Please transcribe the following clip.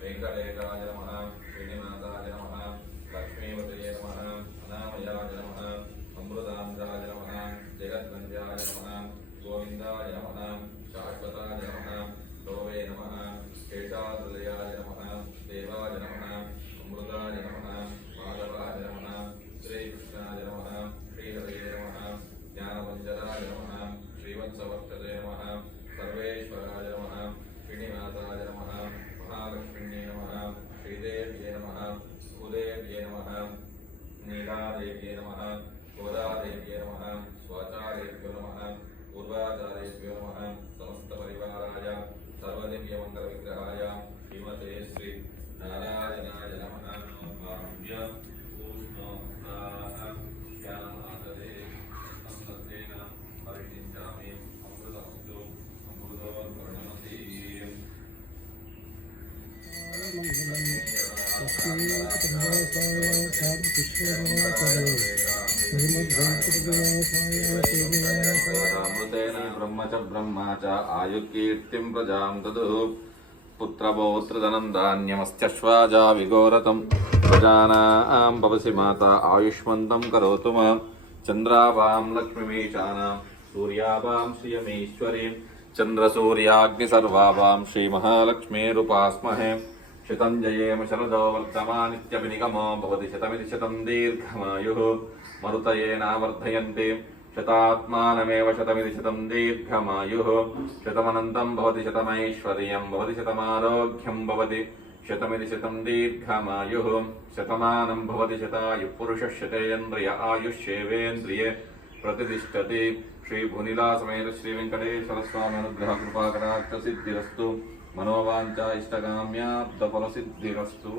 वेंकटेशाय नमः श्रीनिवासाय नमः लक्ष्मीपतये नमः अनामयाय नमः अमृतांगाय नमः जगद्वन्द्याय नमः गोविन्दाय नमः शाश्वताय नमः लोवे नमः शेषाद्रयाय नमः देवाय नमः अमृताय नमः माधवाय नमः श्रीकृष्णाय नमः श्रीहरये नमः ज्ञानमञ्जराय नमः श्रीवत्सवर्षसे नमः सर्वेश्वराय नमः श्रीनिवासाय नमः महालक्ष्मीणे नमः श्रीदेव्ये नमः भूदेव्ये नमः नीलादेव्ये नमः गोदादेव्ये नमः स्वाचार्येभ्यो नमः पूर्वाचार्येभ्यो नमः समस्तपरिवाराय सर्वदिव्यमङ्गलविग्रहाय श्रीमते श्री नारायणाय नमः आभ्य ऊष्णोत्साहश्यामादरे संसत्तेन परिषिञ्चामि अमृतमस्तु अमृतोर्वर्णमति अमृतेन ब्रह्म च ब्रह्मा च आयुर्कीर्तिं प्रजां ददुः पुत्रपौत्रधनं धान्यमस्त्यश्वाजा विघोरतं प्रजानां भवसि माता आयुष्मन्तं करोतु मां चन्द्राभां लक्ष्मीमीशानां सूर्याभां श्रियमीश्वरीं चन्द्रसूर्याग्निसर्वाभां श्रीमहालक्ष्मीरुपास्महे शतञ्जयेम शरदो वर्धमानित्यभिनिगमो भवति शतमिति शतं दीर्घमायुः मरुतयेनावर्धयन्ति शतात्मानमेव शतमिति शतं दीर्घमायुः शतमनन्तं भवति शतमैश्वर्यं भवति शतमारोग्यं भवति शतमिति शतं दीर्घमायुः शतमानं भवति शतायुः पुरुषः शतेन्द्रिय आयुष्येवेन्द्रिये प्रतिष्ठति श्रीभुनिलासमेत श्रीवेङ्कटेश्वर स्वामी अनुग्रह कृपाकटाक्षसिद्धिरस्तु मनोवाञ्छा इष्टकाम्यार्थफलसिद्धिरस्तु।